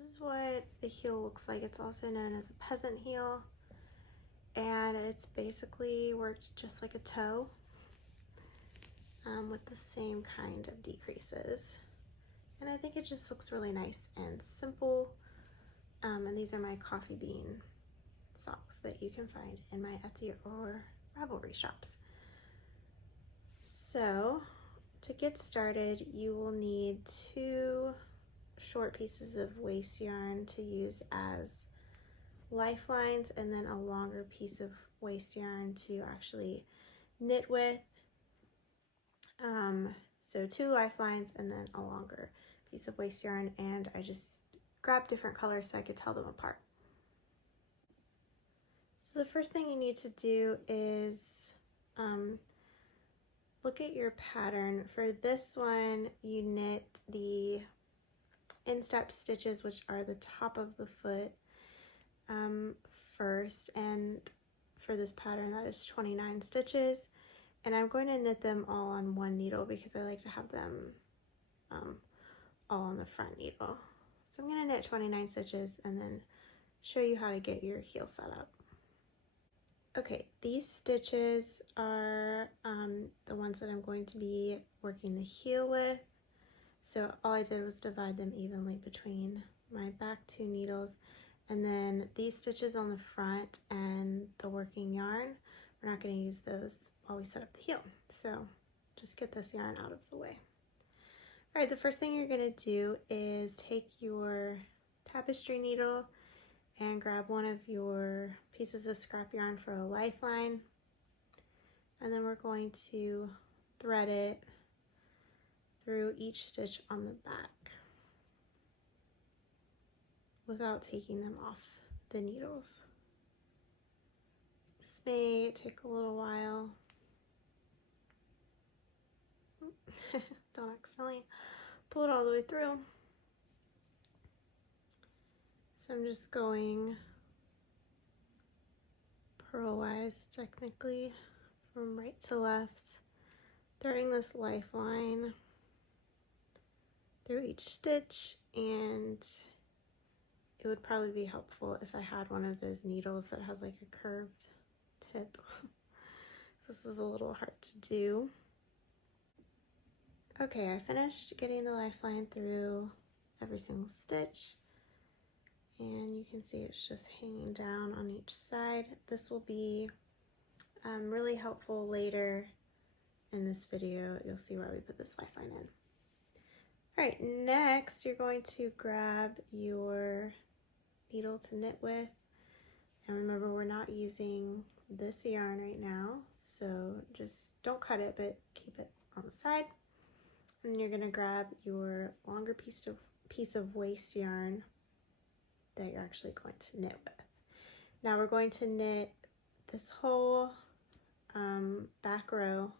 This is what the heel looks like. It's also known as a peasant heel, and it's basically worked just like a toe, with the same kind of decreases. And I think it just looks really nice and simple. And these are my coffee bean socks that you can find in my Etsy or Ravelry shops. So to get started, you will need 2 short pieces of waste yarn to use as lifelines, and then a longer piece of waste yarn to actually knit with. So 2 lifelines and then a longer piece of waste yarn, and I just grabbed different colors so I could tell them apart. So the first thing you need to do is look at your pattern. For this one, you knit the instep stitches, which are the top of the foot, first, and for this pattern that is 29 stitches, and I'm going to knit them all on one needle because I like to have them all on the front needle. So I'm going to knit 29 stitches and then show you how to get your heel set up. Okay, these stitches are the ones that I'm going to be working the heel with. So all I did was divide them evenly between my back 2 needles, and then these stitches on the front and the working yarn, we're not going to use those while we set up the heel. So just get this yarn out of the way. All right, the first thing you're going to do is take your tapestry needle and grab one of your pieces of scrap yarn for a lifeline, and then we're going to thread it through each stitch on the back without taking them off the needles. This may take a little while. Don't accidentally pull it all the way through. So I'm just going purlwise, technically, from right to left, threading this lifeline through each stitch, and it would probably be helpful if I had one of those needles that has like a curved tip. This is a little hard to do. Okay, I finished getting the lifeline through every single stitch, and you can see it's just hanging down on each side. This will be really helpful later in this video. You'll see why we put this lifeline in. All right, next you're going to grab your needle to knit with, and remember, we're not using this yarn right now, so just don't cut it, but keep it on the side. And you're going to grab your longer piece of waste yarn that you're actually going to knit with. Now we're going to knit this whole back row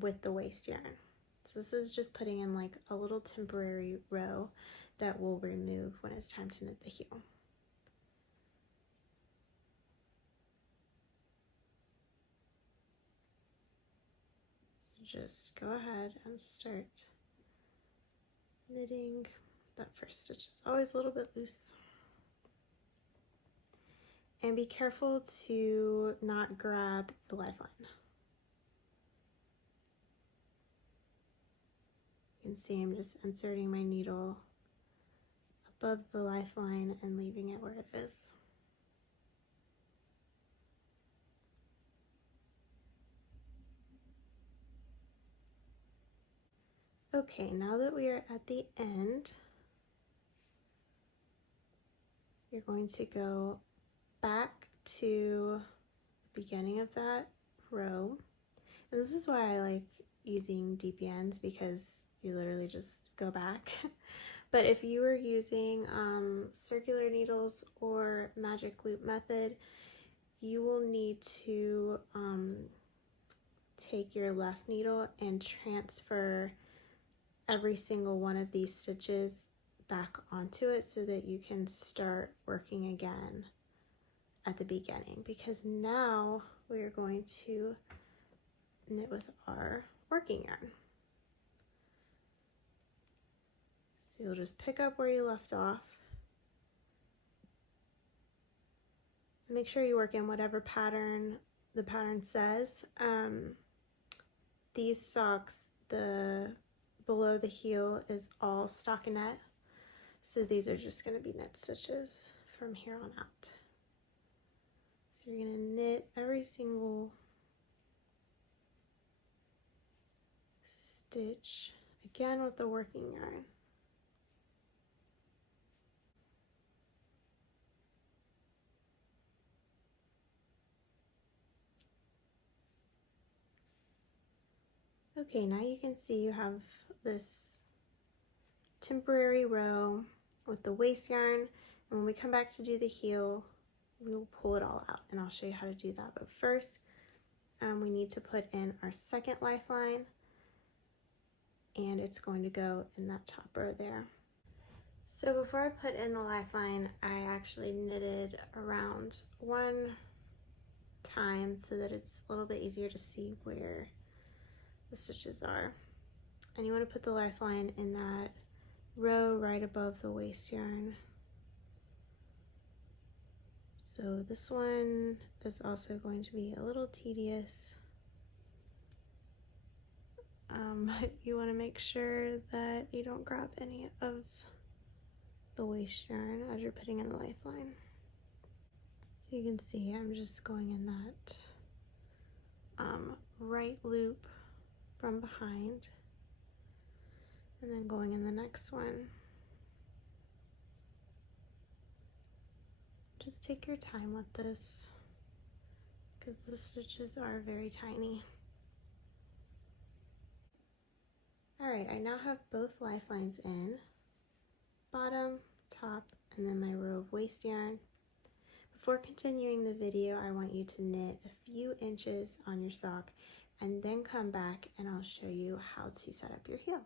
with the waste yarn. So this is just putting in like a little temporary row that we'll remove when it's time to knit the heel. So just go ahead and start knitting. That first stitch is always a little bit loose. And be careful to not grab the lifeline. You can see I'm just inserting my needle above the lifeline and leaving it where it is. Okay, now that we are at the end, you're going to go back to the beginning of that row. And this is why I like using DPNs, because you literally just go back. But if you were using circular needles or magic loop method, you will need to take your left needle and transfer every single one of these stitches back onto it so that you can start working again at the beginning, because now we are going to knit with our working yarn. So you'll just pick up where you left off Make sure you work in whatever pattern the pattern says. These socks, the below the heel is all stockinette, so these are just going to be knit stitches from here on out. So you're going to knit every single stitch again with the working yarn. Okay, now you can see you have this temporary row with the waist yarn, and when we come back to do the heel, we will pull it all out, and I'll show you how to do that. But first, we need to put in our second lifeline, and it's going to go in that top row there. So before I put in the lifeline, I actually knitted around one time so that it's a little bit easier to see where the stitches are. And you want to put the lifeline in that row right above the waist yarn. So this one is also going to be a little tedious. But you want to make sure that you don't grab any of the waist yarn as you're putting in the lifeline. So you can see I'm just going in that right loop from behind, and then going in the next one. Just take your time with this because the stitches are very tiny. Alright, I now have both lifelines in, bottom, top, and then my row of waist yarn. Before continuing the video, I want you to knit a few inches on your sock and then come back and I'll show you how to set up your heel.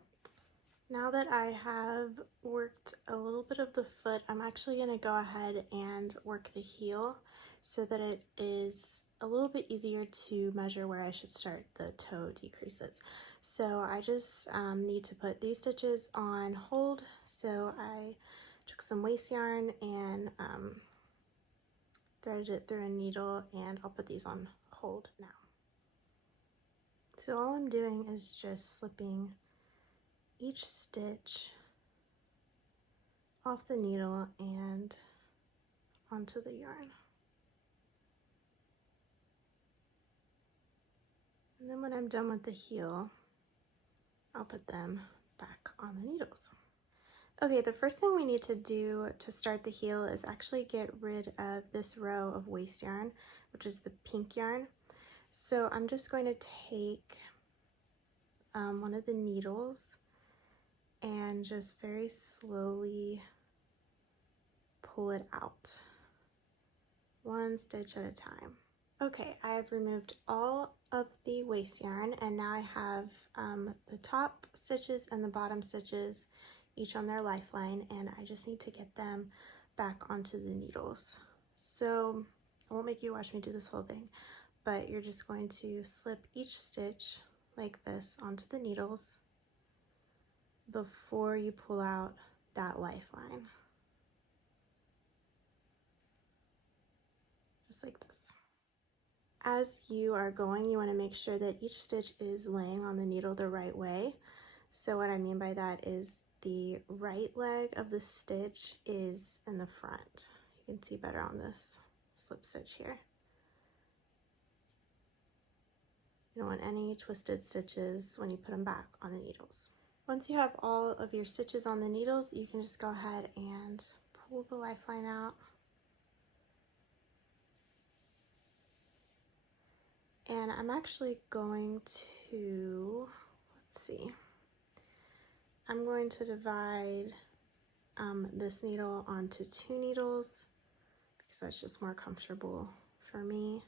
Now that I have worked a little bit of the foot, I'm actually going to go ahead and work the heel so that it is a little bit easier to measure where I should start the toe decreases. So I just need to put these stitches on hold. So I took some waist yarn and threaded it through a needle, and I'll put these on hold now. So all I'm doing is just slipping each stitch off the needle and onto the yarn. And then when I'm done with the heel, I'll put them back on the needles. Okay, the first thing we need to do to start the heel is actually get rid of this row of waist yarn, which is the pink yarn. So I'm just going to take one of the needles and just very slowly pull it out, one stitch at a time. Okay, I've removed all of the waist yarn, and now I have the top stitches and the bottom stitches each on their lifeline, and I just need to get them back onto the needles. So I won't make you watch me do this whole thing, but you're just going to slip each stitch like this onto the needles before you pull out that lifeline. Just like this. As you are going, you want to make sure that each stitch is laying on the needle the right way. So what I mean by that is the right leg of the stitch is in the front. You can see better on this slip stitch here. You don't want any twisted stitches when you put them back on the needles. Once you have all of your stitches on the needles, you can just go ahead and pull the lifeline out. And I'm actually going to, let's see, I'm going to divide this needle onto 2 needles because that's just more comfortable for me.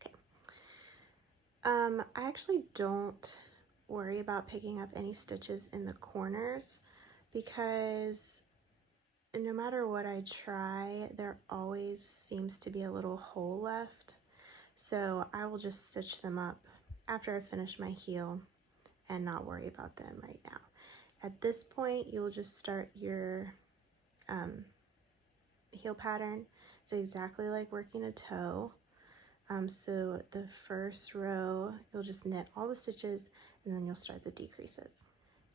Okay. I actually don't worry about picking up any stitches in the corners because no matter what I try, there always seems to be a little hole left. So I will just stitch them up after I finish my heel and not worry about them right now. At this point, you'll just start your heel pattern. It's exactly like working a toe. So the first row, you'll just knit all the stitches and then you'll start the decreases.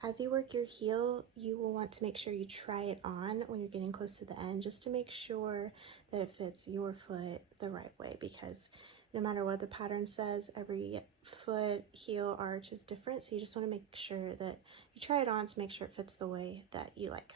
As you work your heel, you will want to make sure you try it on when you're getting close to the end, just to make sure that it fits your foot the right way, because no matter what the pattern says, every foot heel arch is different. So you just want to make sure that you try it on to make sure it fits the way that you like.